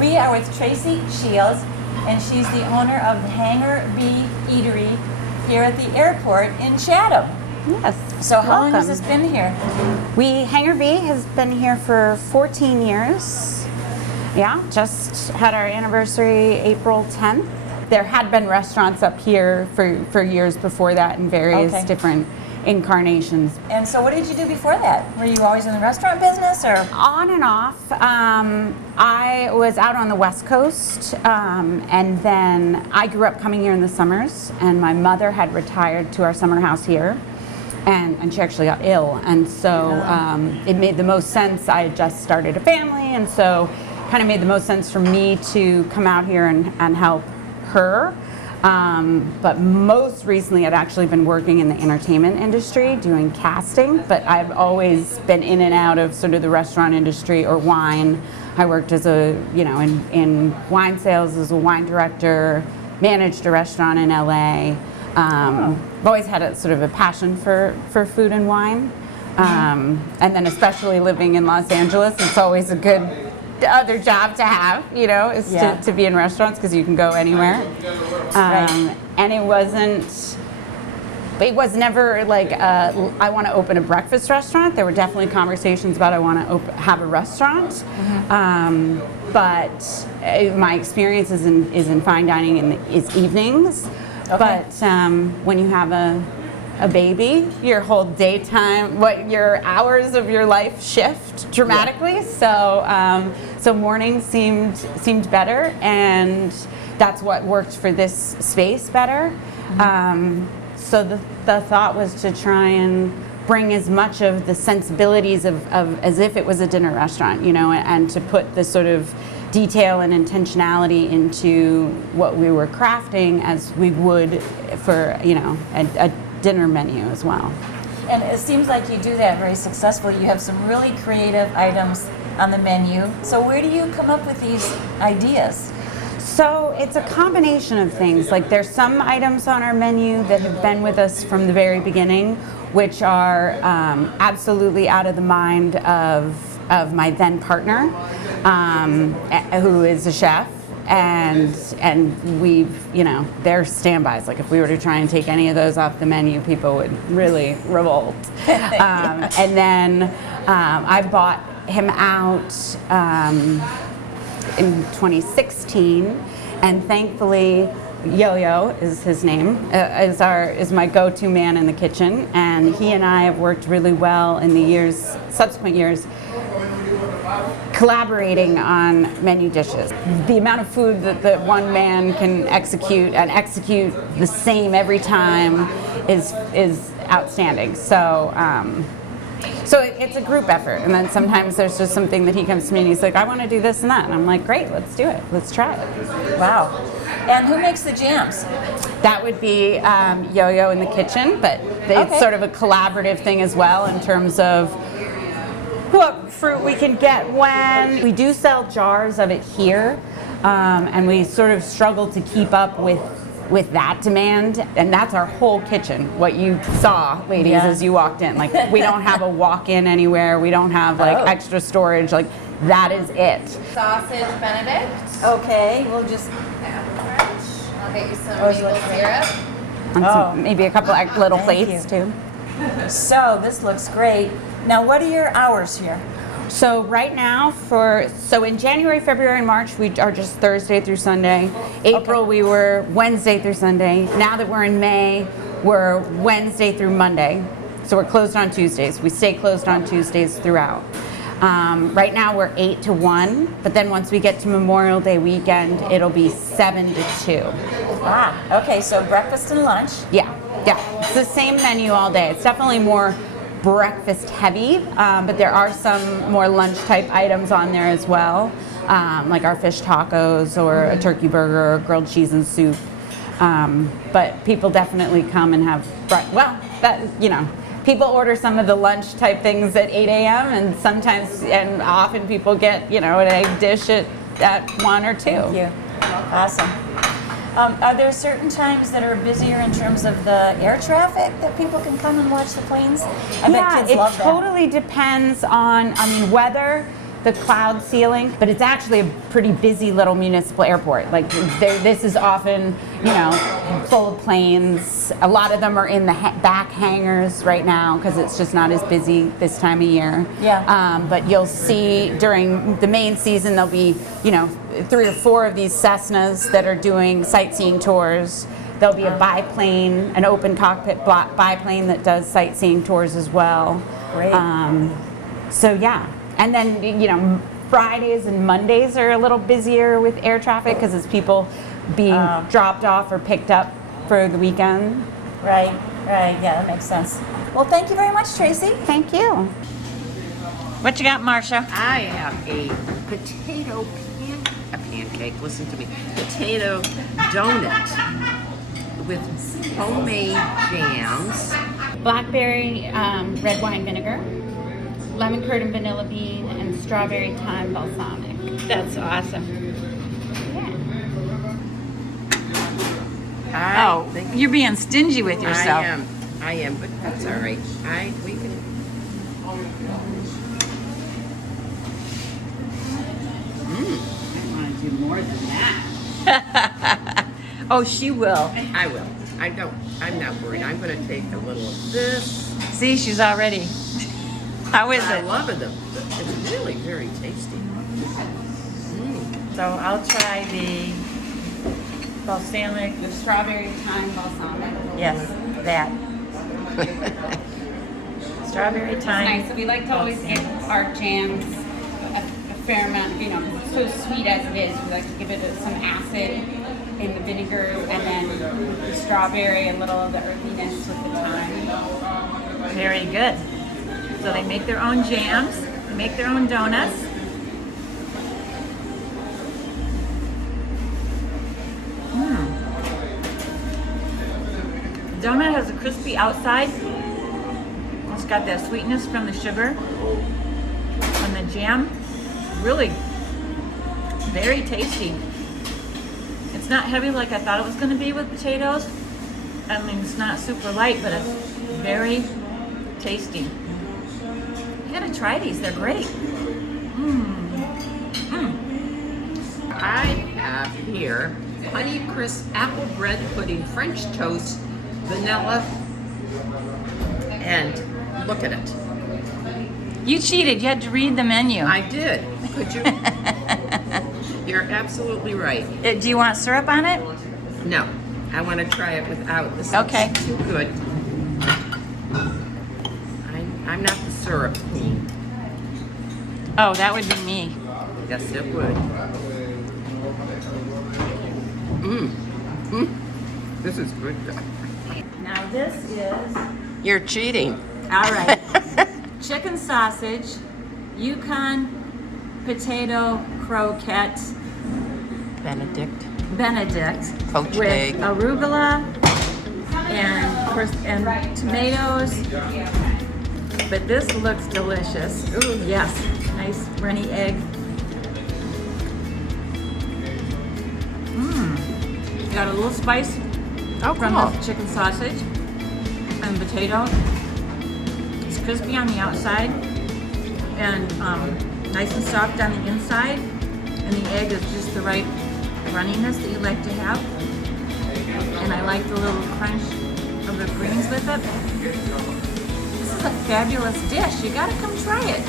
We are with Tracy Shields, and she's the owner of the Hangar B Eatery here at the airport in Chatham. Yes. So how long welcome. has this been here? Hangar B has been here for 14 years. Yeah, just had our anniversary April 10th. There had been restaurants up here for years before that in various different incarnations. And so what did you do before that? Were you always in the restaurant business, or? On and off. I was out on the West Coast, and then I grew up coming here in the summers, and my mother had retired to our summer house here, and she actually got ill, and so it made the most sense. I had just started a family, and so kind of made the most sense for me to come out here and help her. But most recently I'd actually been working in the entertainment industry doing casting, but I've always been in and out of sort of the restaurant industry or wine. I worked as in wine sales as a wine director, managed a restaurant in LA. I've always had a sort of a passion for food and wine. And then especially living in Los Angeles, it's always a good other job to have, is to be in restaurants because you can go anywhere. And it was never like I want to open a breakfast restaurant. There were definitely conversations about I want to have a restaurant, but my experience is in fine dining and is evenings. But when you have a baby, your whole daytime, your hours of your life shift dramatically. So mornings seemed better, and that's what worked for this space better. So the thought was to try and bring as much of the sensibilities of as if it was a dinner restaurant, and to put the sort of detail and intentionality into what we were crafting as we would for a dinner menu as well. And it seems like you do that very successfully. You have some really creative items on the menu. So where do you come up with these ideas? So it's a combination of things. Like there's some items on our menu that have been with us from the very beginning, which are absolutely out of the mind of my then partner, who is a chef. And we've, they're standbys. Like if we were to try and take any of those off the menu, people would really revolt. And then I bought him out in 2016, and thankfully Yo-Yo is his name, is my go-to man in the kitchen, and he and I have worked really well in the subsequent years collaborating on menu dishes. The amount of food that one man can execute the same every time is outstanding. So it's a group effort, and then sometimes there's just something that he comes to me and he's like, I want to do this and that, and I'm like, great, let's do it, let's try it. Wow. And who makes the jams? That would be Yo-Yo in the kitchen, but it's sort of a collaborative thing as well in terms of what fruit we can get when. We do sell jars of it here, and we sort of struggle to keep up with that demand, and that's our whole kitchen. What you saw, ladies, as you walked in. Like we don't have a walk-in anywhere. We don't have extra storage. Like that is it. Sausage Benedict. Okay, we'll just. I'll get you some maple syrup. And some, maybe a couple little plates too. So this looks great. Now, what are your hours here? So right now, in January, February, and March, we are just Thursday through Sunday. April, we were Wednesday through Sunday. Now that we're in May, we're Wednesday through Monday. So we're closed on Tuesdays. We stay closed on Tuesdays throughout. Right now, we're 8 to 1, but then once we get to Memorial Day weekend, it'll be 7 to 2. Okay, so breakfast and lunch. Yeah. It's the same menu all day. It's definitely more breakfast heavy, but there are some more lunch type items on there as well, like our fish tacos or a turkey burger or grilled cheese and soup. But people definitely come and have people order some of the lunch type things at 8 a.m. and often people get an egg dish at 1 or 2. Thank you. Awesome. Are there certain times that are busier in terms of the air traffic that people can come and watch the planes? I bet kids love that. It totally depends on, weather. the cloud ceiling, but it's actually a pretty busy little municipal airport. Like this is often, full of planes. A lot of them are in the back hangars right now because it's just not as busy this time of year. Yeah. But you'll see during the main season there'll be, 3 or 4 of these Cessnas that are doing sightseeing tours. There'll be a biplane, an open cockpit biplane that does sightseeing tours as well. Great. So yeah, and then Fridays and Mondays are a little busier with air traffic because it's people being dropped off or picked up for the weekend. Right. Yeah, that makes sense. Well, thank you very much, Tracy. Thank you. What you got, Marcia? I have a pancake, listen to me, potato donut with homemade jams. Blackberry red wine vinegar, lemon curd and vanilla bean, and strawberry thyme balsamic. That's awesome. Yeah. You're being stingy with yourself. I am, but that's all right. We can. I want to do more than that. Oh, she will. I will. I'm not worried. I'm going to take a little of this. See, she's all ready. How is I it? love it. It's really very tasty. So I'll try the balsamic. The strawberry thyme balsamic. Yes, that. Strawberry It's thyme. nice. So we like to always give our jams a fair amount, so sweet as it is. We like to give it some acid in the vinegar, and then the strawberry, a little of the earthiness with the thyme. Very good. So they make their own jams, make their own donuts. The donut has a crispy outside. It's got that sweetness from the sugar. And the jam, really very tasty. It's not heavy like I thought it was going to be with potatoes. I mean, it's not super light, but it's very tasty. You gotta try these, they're great. I have here Honey Crisp apple bread pudding, French toast, vanilla, and look at it. You cheated, you had to read the menu. I did. Could you? You're absolutely right. Do you want syrup on it? No, I want to try it without. This Okay. is too good. I'm not the syrup queen. Oh, that would be me. Yes, it would. This is good. Now this is, You're cheating. all right, chicken sausage, Yukon potato croquette Benedict. with Poached egg. arugula and, of course, and tomatoes. But this looks delicious. Ooh, yes, nice runny egg. Got a little spice from the chicken sausage and potato. It's crispy on the outside and nice and soft on the inside. And the egg is just the right runniness that you like to have. And I like the little crunch of the greens with it. This is a fabulous dish. You gotta come try it.